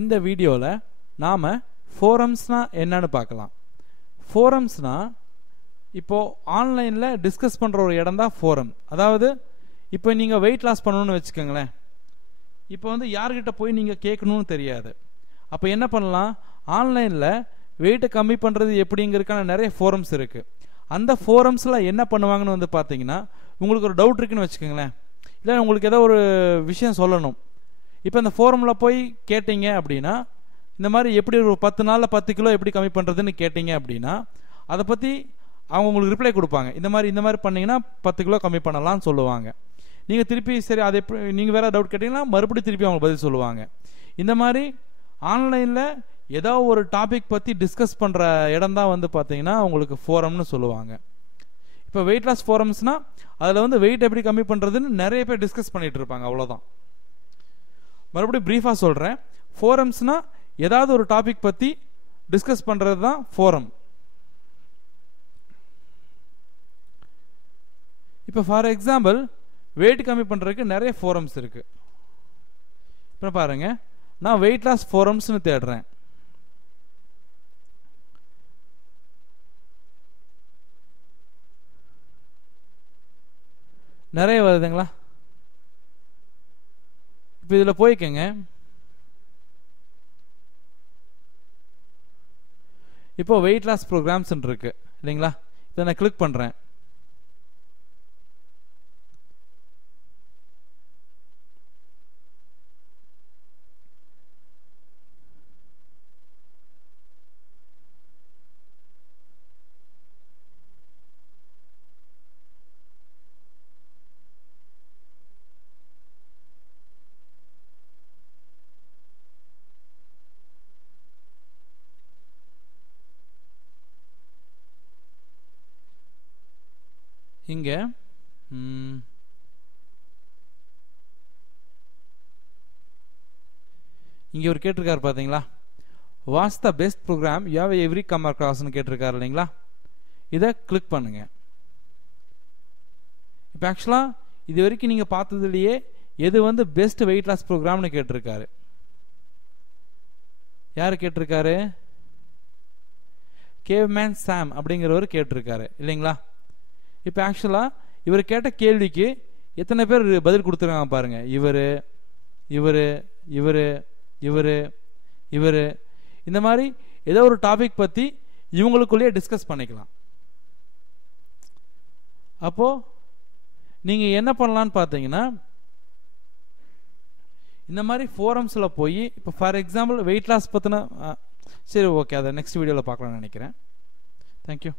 இந்த வீடியோவில் நாம் ஃபோரம்ஸ்னால் என்னன்னு பார்க்கலாம். ஃபோரம்ஸ்னால் இப்போது ஆன்லைனில் டிஸ்கஸ் பண்ணுற ஒரு இடம் தான் ஃபோரம். அதாவது இப்போ நீங்கள் வெயிட் லாஸ் பண்ணணும்னு வச்சுக்கோங்களேன். இப்போ வந்து யார்கிட்ட போய் நீங்கள் கேட்கணும்னு தெரியாது. அப்போ என்ன பண்ணலாம், ஆன்லைனில் வெயிட்டை கம்மி பண்ணுறது எப்படிங்கிறதுக்கான நிறைய ஃபோரம்ஸ் இருக்குது. அந்த ஃபோரம்ஸில் என்ன பண்ணுவாங்கன்னு வந்து பார்த்தீங்கன்னா, உங்களுக்கு ஒரு டவுட் இருக்குன்னு வச்சுக்கோங்களேன், இல்லை உங்களுக்கு ஏதோ ஒரு விஷயம் சொல்லணும். இப்போ இந்த ஃபோரமில் போய் கேட்டீங்க அப்படின்னா, இந்த மாதிரி எப்படி ஒரு 10 நாளில் 10 கிலோ எப்படி கம்மி பண்ணுறதுன்னு கேட்டீங்க அப்படின்னா, அதை பற்றி அவங்க உங்களுக்கு ரிப்ளை கொடுப்பாங்க. இந்த மாதிரி பண்ணிங்கன்னா 10 கிலோ கம்மி பண்ணலாம்னு சொல்லுவாங்க. நீங்கள் திருப்பி சரி அதை எப்படி நீங்கள் வேறு டவுட் கேட்டிங்கன்னா மறுபடியும் திருப்பி அவங்க பதில் சொல்லுவாங்க. இந்த மாதிரி ஆன்லைனில் ஏதோ ஒரு டாபிக் பற்றி டிஸ்கஸ் பண்ணுற இடம் தான் வந்து பார்த்தீங்கன்னா உங்களுக்கு ஃபோரம்னு சொல்லுவாங்க. இப்போ வெயிட் லாஸ் ஃபோரம்ஸ்னால் அதில் வந்து வெயிட் எப்படி கம்மி பண்ணுறதுன்னு நிறைய பேர் டிஸ்கஸ் பண்ணிகிட்டு இருப்பாங்க, அவ்வளோதான். மறுபடியும் ப்ரீஃபாக சொல்கிறேன். ஃபோரம்ஸ்னால் ஏதாவது ஒரு டாபிக் பற்றி டிஸ்கஸ் பண்ணுறது தான் ஃபோரம். இப்போ ஃபார் எக்ஸாம்பிள் வெயிட் கம்மி பண்ணுறதுக்கு நிறைய ஃபோரம்ஸ் இருக்குது. இப்போ பாருங்க, நான் வெயிட் லாஸ் ஃபோரம்ஸ்னு தேடுறேன். நிறைய வருதுங்களா? இப்போ இதில் போய்க்கங்க. இப்போ வெயிட் லாஸ் ப்ரோக்ராம்ஸ் இருக்கு இல்லைங்களா? இதை நான் கிளிக் பண்ணுறேன். இங்கே இங்கே ஒரு கேட்டிருக்காரு பார்த்தீங்களா, what's the best program you have every come அக்ராஸ்னு கேட்டிருக்காரு இல்லைங்களா? இதை கிளிக் பண்ணுங்க. இப்போ ஆக்சுவலாக இது வரைக்கும் நீங்கள் பார்த்ததுலேயே எது வந்து பெஸ்ட் வெயிட் லாஸ் ப்ரோக்ராம்னு கேட்டிருக்காரு. யார் கேட்டிருக்காரு? கேவ்மேன் சாம் அப்படிங்கிறவர் கேட்டிருக்காரு இல்லைங்களா? இப்போ ஆக்சுவலாக இவர் கேட்ட கேள்விக்கு எத்தனை பேர் பதில் கொடுத்துருக்காங்க பாருங்க. இவர் இவர் இவர் இவர் இவர் இந்த மாதிரி ஏதோ ஒரு டாபிக் பற்றி இவங்களுக்குள்ளேயே டிஸ்கஸ் பண்ணிக்கலாம். அப்போது நீங்கள் என்ன பண்ணலான்னு பார்த்தீங்கன்னா, இந்த மாதிரி ஃபோரம்ஸில் போய் இப்போ ஃபார் எக்ஸாம்பிள் வெயிட் லாஸ் பற்றின சரி ஓகே, அதை நெக்ஸ்ட் வீடியோவில் பார்க்கலாம்னு நினைக்கிறேன். தேங்க்யூ.